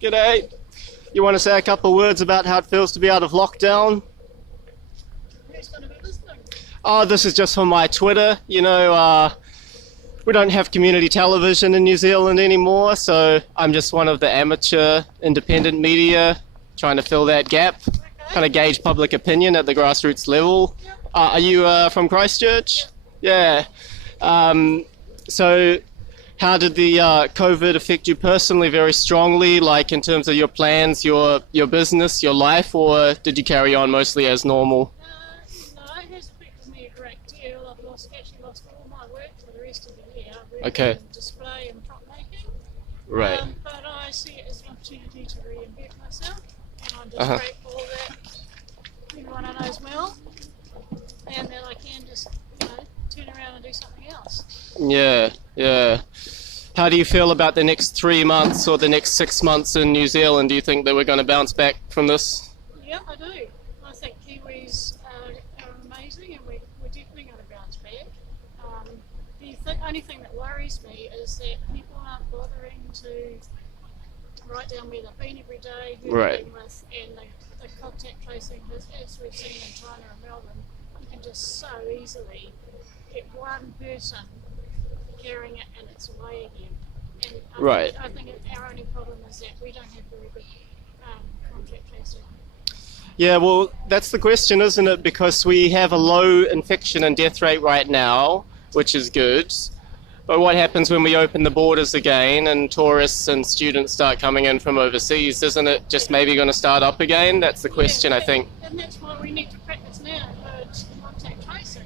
G'day. You want to say a couple of words about how it feels to be out of lockdown? Who's going to be listening? Oh, this is just from my Twitter. We don't have community television in New Zealand anymore, so I'm just one of the amateur independent media trying to fill that gap, kind of gauge public opinion at the grassroots level. Are you from Christchurch? Yeah. So how did the COVID affect you personally very strongly, like in terms of your plans, your business, your life, or did you carry on mostly as normal? No, it has affected me a great deal. I've actually lost all my work for the rest of the year. Okay. In display and prop making. Right. But I see it as an opportunity to reinvent myself, and I'm just grateful that everyone I know is well, and that I can just, turn around and do something else. Yeah. How do you feel about the next 3 months or the next 6 months in New Zealand? Do you think that we're going to bounce back from this? Yeah, I do. I think Kiwis are amazing, and we're definitely going to bounce back. The only thing that worries me is that people aren't bothering to write down where they've been every day, who they've been with, and the contact tracing, as we've seen in China and Melbourne, you can just so easily get one person carrying it and it's away again. And I think our only problem is that we don't have very good contact tracing. Yeah, well, that's the question, isn't it? Because we have a low infection and death rate right now, which is good. But what happens when we open the borders again and tourists and students start coming in from overseas? Isn't it just maybe going to start up again? That's the question, I think. And that's why we need to practice now contact tracing.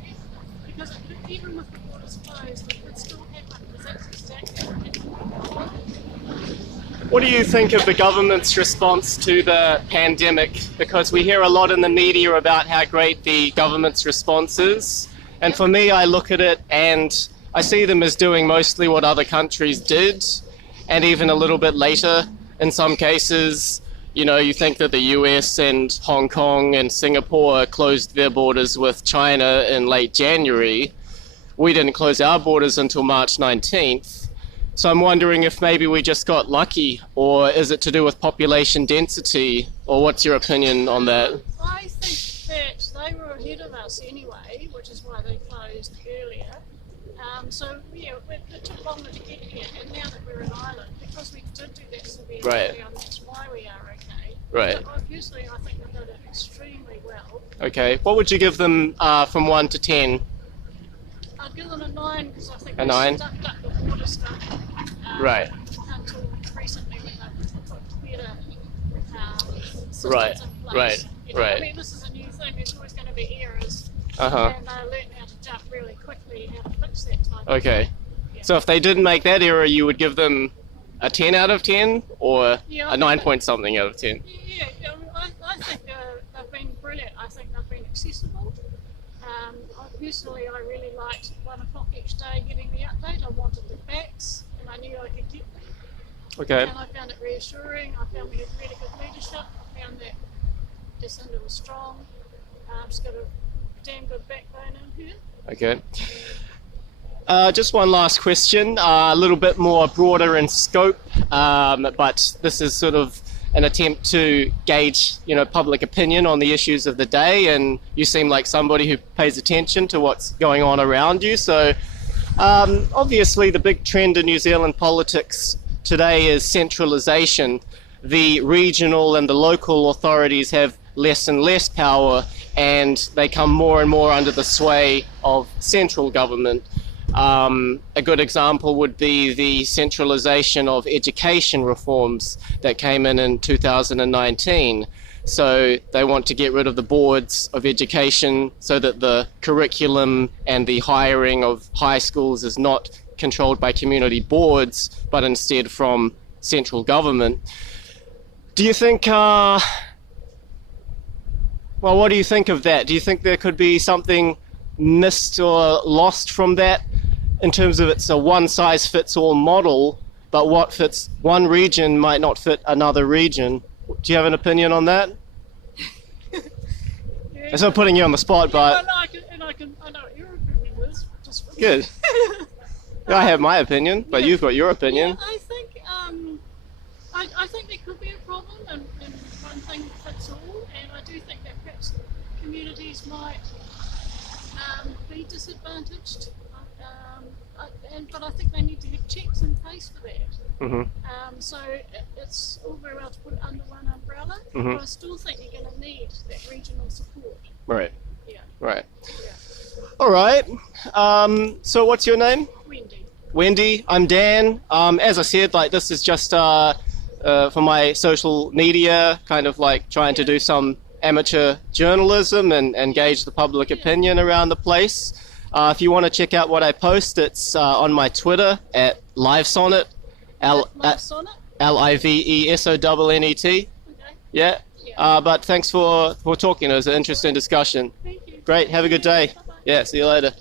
Because even with the borders closed, it could still happen, because that's exactly what happened. What do you think of the government's response to the pandemic? Because we hear a lot in the media about how great the government's response is. And for me, I look at it and I see them as doing mostly what other countries did, and even a little bit later in some cases. You think that the US and Hong Kong and Singapore closed their borders with China in late January. We didn't close our borders until March 19th. So I'm wondering if maybe we just got lucky, or is it to do with population density, or what's your opinion on that? I think that they were ahead of us anyway, which is why they closed earlier. It took longer to get here, and now that we're an island, because we did do that severe lockdown, that's why we are okay. Right. But obviously, I think they did it extremely well. Okay. What would you give them from 1 to 10? I'd give them a 9, because I think A 9? they stuffed up the border stuff. Right. Until recently, when they put better systems Right. in place. Right. I mean, this is a new thing. There's always going to be errors. Uh-huh. And they learned how to jump really quickly, how to fix that type of Okay. thing. Yeah. So if they didn't make that error, you would give them a 10 out of 10, or a 9 point something out of 10? Yeah, I think they've been brilliant. I think they've been accessible. Personally, I really liked 1 o'clock each day getting the update. I wanted the facts, and I knew I could get them. Okay. And I found it reassuring. I found we had really good leadership. I found that Jacinda was strong. She's got a damn good backbone in here. Okay. Just one last question, a little bit more broader in scope, but this is sort of an attempt to gauge, public opinion on the issues of the day, and you seem like somebody who pays attention to what's going on around you. So obviously the big trend in New Zealand politics today is centralisation. The regional and the local authorities have less and less power, and they come more and more under the sway of central government. A good example would be the centralisation of education reforms that came in 2019. So they want to get rid of the boards of education so that the curriculum and the hiring of high schools is not controlled by community boards, but instead from central government. Do you think, what do you think of that? Do you think there could be something missed or lost from that, in terms of it's a one-size-fits-all model, but what fits one region might not fit another region? Do you have an opinion on that? It's not putting you on the spot, but... I know what your opinion is. Good. I have my opinion, but you've got your opinion. Yeah, I think there could be a problem, and one thing fits all, and I do think that perhaps communities might be disadvantaged. But I think they need to have checks in place for that. So it's all very well to put it under one umbrella, but I still think you're going to need that regional support. Right. Yeah. Right. Yeah. All right. So what's your name? Wendy. Wendy. I'm Dan. As I said, like this is just for my social media, kind of like trying to do some amateur journalism and gauge the public opinion around the place. If you want to check out what I post, it's on my Twitter at LiveSonnet, LiveSonnet? LiveSonnet. Okay. Yeah. But thanks for talking. It was an interesting discussion. Thank you. Great. Have a good day. Bye-bye. Yeah. See you later.